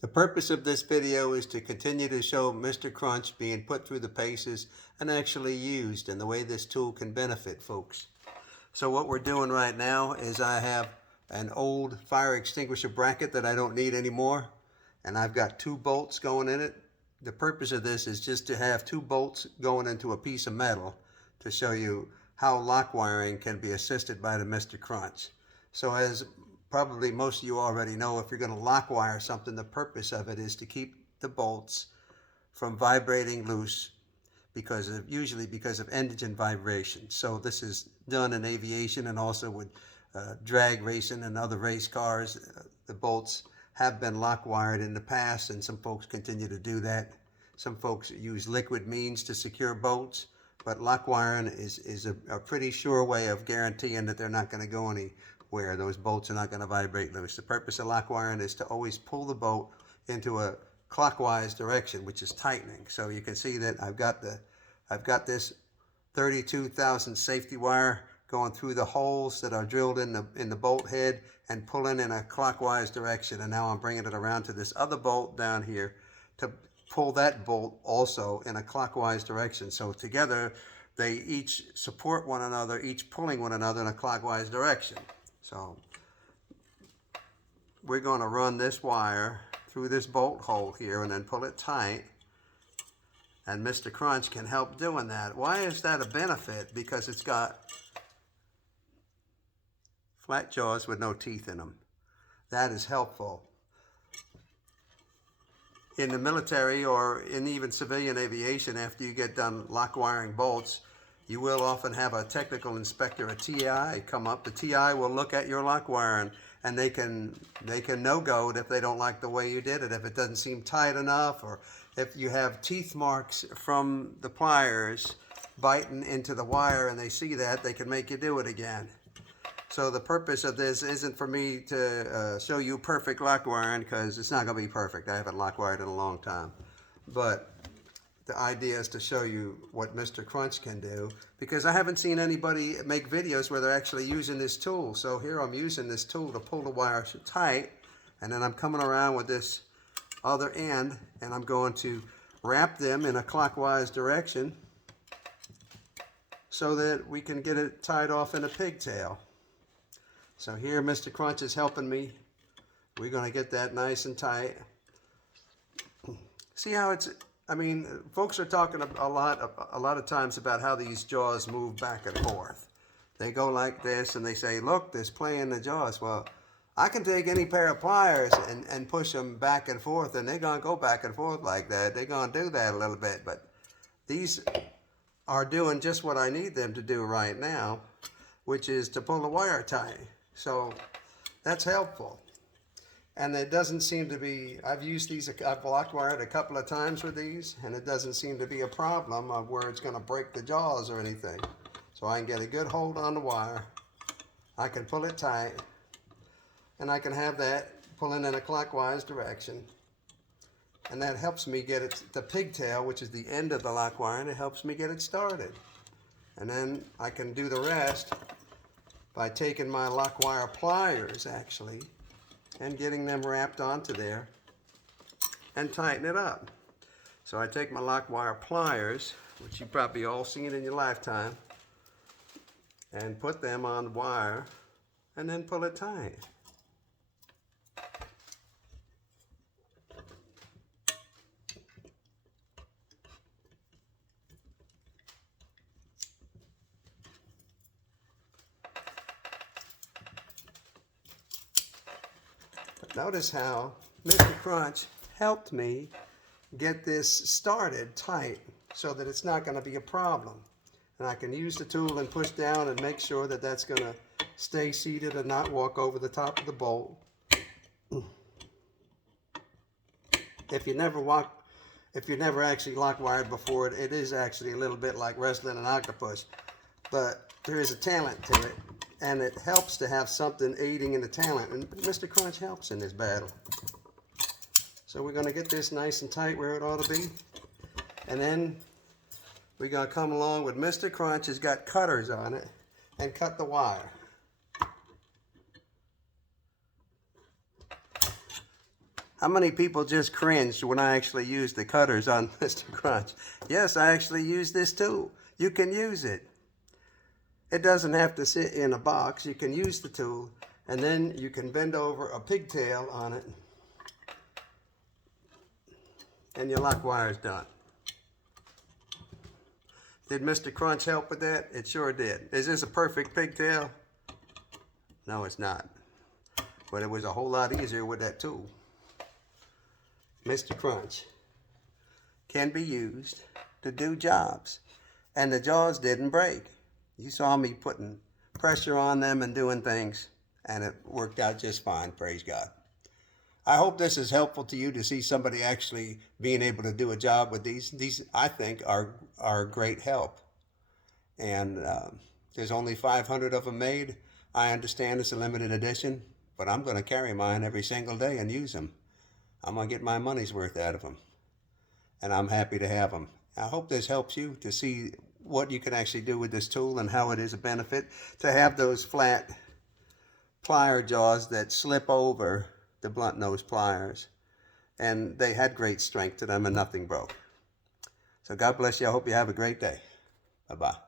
The purpose of this video is to continue to show Mr. Crunch being put through the paces and actually used, and the way this tool can benefit folks. So what we're doing right now is I have an old fire extinguisher bracket that I don't need anymore, and I've got 2 bolts going in it. The purpose of this is just to have 2 bolts going into a piece of metal to show you how lock wiring can be assisted by the Mr. Crunch. So as probably most of you already know, if you're going to lock wire something, the purpose of it is to keep the bolts from vibrating loose usually because of engine vibration. So this is done in aviation and also with drag racing and other race cars. The bolts have been lock wired in the past, and some folks continue to do that. Some folks use liquid means to secure bolts, but lock wiring is a pretty sure way of guaranteeing that they're not going to go anywhere. Those bolts are not going to vibrate loose. The purpose of lock wiring is to always pull the bolt into a clockwise direction, which is tightening. So you can see that I've got this 32,000 safety wire going through the holes that are drilled in the bolt head and pulling in a clockwise direction. And now I'm bringing it around to this other bolt down here to pull that bolt also in a clockwise direction. So together they each support one another, each pulling one another in a clockwise direction. So we're going to run this wire through this bolt hole here and then pull it tight. And Mr. Crunch can help doing that. Why is that a benefit? Because it's got flat jaws with no teeth in them. That is helpful. In the military or in even civilian aviation, after you get done lock wiring bolts, you will often have a technical inspector, a TI, come up. The TI will look at your lock wiring, and they can no-go it if they don't like the way you did it, if it doesn't seem tight enough, or if you have teeth marks from the pliers biting into the wire and they see that, they can make you do it again. So the purpose of this isn't for me to show you perfect lock wiring, because it's not going to be perfect. I haven't lock wired in a long time. But the idea is to show you what Mr. Crunch can do, because I haven't seen anybody make videos where they're actually using this tool. So here I'm using this tool to pull the wire tight, and then I'm coming around with this other end, and I'm going to wrap them in a clockwise direction so that we can get it tied off in a pigtail. So here Mr. Crunch is helping me. We're going to get that nice and tight. See how it's, I mean, folks are talking a lot of times about how these jaws move back and forth. They go like this and they say, look, there's play in the jaws. Well, I can take any pair of pliers and push them back and forth, and they're going to go back and forth like that. They're going to do that a little bit, but these are doing just what I need them to do right now, which is to pull the wire tight. So that's helpful. And it doesn't seem to be, I've used these, I've lock wired a couple of times with these, and it doesn't seem to be a problem of where it's going to break the jaws or anything. So I can get a good hold on the wire. I can pull it tight, and I can have that pulling in a clockwise direction. And that helps me get it, the pigtail, which is the end of the lock wire, and it helps me get it started. And then I can do the rest by taking my lock wire pliers, actually, and getting them wrapped onto there and tighten it up. So I take my lock wire pliers, which you've probably all seen in your lifetime, and put them on the wire and then pull it tight. Notice how Mr. Crunch helped me get this started tight so that it's not going to be a problem. And I can use the tool and push down and make sure that that's going to stay seated and not walk over the top of the bolt. If you never actually lock wired before, it is actually a little bit like wrestling an octopus. But there is a talent to it, and it helps to have something aiding in the talent. And Mr. Crunch helps in this battle. So we're going to get this nice and tight where it ought to be. And then we're going to come along with Mr. Crunch has got cutters on it and cut the wire. How many people just cringed when I actually used the cutters on Mr. Crunch? Yes, I actually use this tool. You can use it. It doesn't have to sit in a box. You can use the tool, and then you can bend over a pigtail on it, and your lock wire is done. Did Mr. Crunch help with that? It sure did. Is this a perfect pigtail? No, it's not. But it was a whole lot easier with that tool. Mr. Crunch can be used to do jobs, and the jaws didn't break. You saw me putting pressure on them and doing things, and it worked out just fine, praise God. I hope this is helpful to you to see somebody actually being able to do a job with these. These, I think, are great help. And there's only 500 of them made. I understand it's a limited edition, but I'm going to carry mine every single day and use them. I'm going to get my money's worth out of them. And I'm happy to have them. I hope this helps you to see what you can actually do with this tool and how it is a benefit to have those flat plier jaws that slip over the blunt nose pliers. And they had great strength to them and nothing broke. So God bless you. I hope you have a great day. Bye-bye.